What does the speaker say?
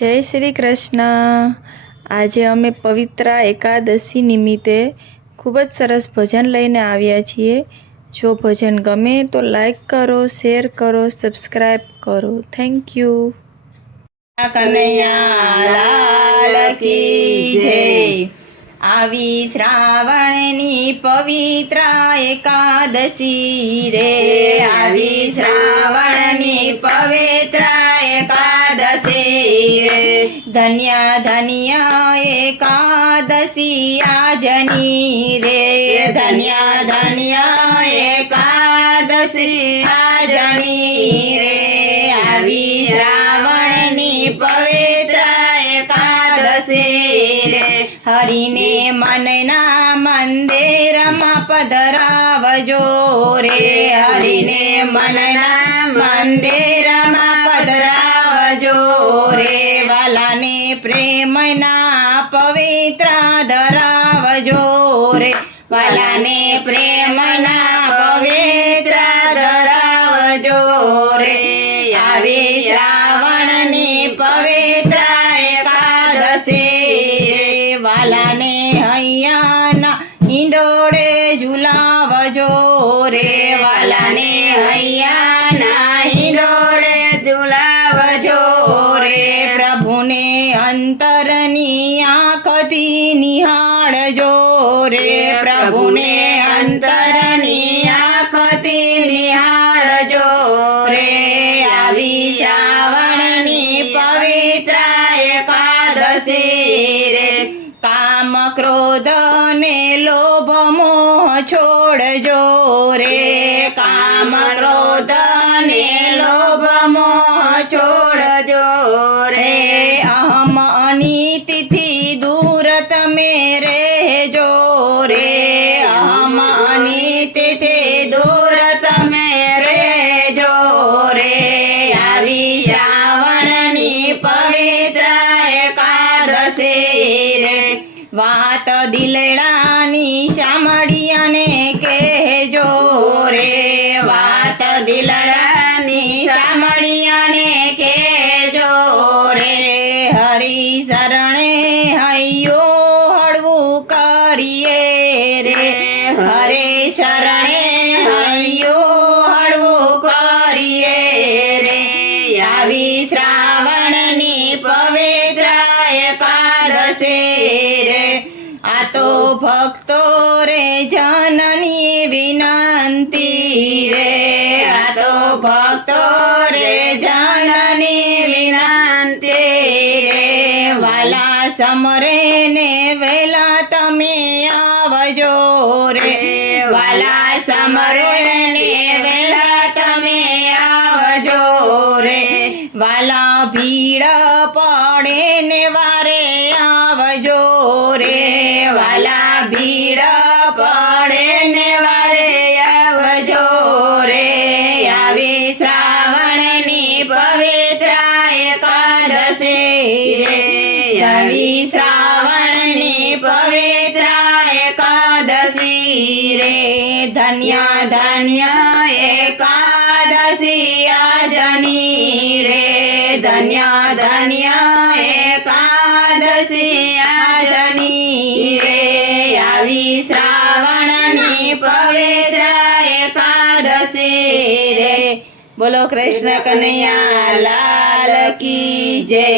જય શ્રી કૃષ્ણ। આજે અમે પવિત્રા એકાદશી નિમિત્તે ખૂબ જ સરસ ભજન લઈને આવ્યા છીએ। જો ભજન ગમે તો લાઈક કરો, શેર કરો, સબસ્ક્રાઈબ કરો। Thank you. કનૈયા લાલ કી જય। આવી શ્રાવણની પવિત્રા એકાદશી રે, આવી શ્રાવણની પવિત્રા એકાદશી રે, ધન્ય ધન્ય એકાદશી આજની રે, ધન્ય ધન્ય એકાદશી આજની રે, આવી શ્રાવણની પવિત્ર એકાદશી રે, હરિને મનના મંદિરમાં પધરાવજો રે, હરિને મનના મંદિરમાં પધરાવજો રે, વાલાને પ્રેમના પવિત્ર ધરાવજો રે, વાલાને પ્રેમના પવિત્ર ધરાવજો રે, આવી શ્રાવણની પવિત્ર એકાદશી રે, વાલાને હૈયાના હિંડોળે ઝુલાવજો રે, વાલાને હૈયાના હિંડોળે ઝુલાવજો રે, પ્રભુને અંતરની આંખથી નિહાળજો રે, પ્રભુને અંતરની આંખથી નિહાળજો રે, આવી શ્રાવણની પવિત્ર એકાદશી રે, કામ ક્રોધ ને લોભ મોહ છોડજો રે, કામ ક્રોધ ને લોભ મોહ છોડજો રે, અહમ અનિતિથી દૂર તમે રહેજો રે, અહમ અનિતિથી દૂર તમે રહેજો રે, આવી શ્રાવણની પવિત્ર એકાદશી રે, વાત દિલડાની સાંભળીને કહેજો રે, વાત દિલડાની સાંભળીને કહેજો રે, હરિ શરણે હૈયો હળવું કરીએ રે, હરે શરણે હૈયો હળવું કરીએ રે, આવી શ્રાવણની પવિત્ર એકાદશી રે, આ તો ભક્તો રે જનની વિનંતી રે, આ તો ભક્તો રે જનની વિનંતી રે, વાલા સમરે ને વેલા તમે આવજો રે, વાલા સમરે ને વેલા તમે આવજો રે, વાલા ભીડ પડે ને વારે આવજો રે, વાલા ભીડ પડે ને વારે આવજો રે, આવી શ્રાવણની પવિત્ર એકાદશી રે, આવી શ્રાવણની પવિત્ર એકાદશી રે, ધન્ય ધન્ય એકાદશી આજની રે, ધન્ય ધન્ય એકાદશી આજની રે, આવી શ્રાવણની પવિત્ર એકાદશી રે। બોલો કૃષ્ણ કનૈયા લાલ કી જય।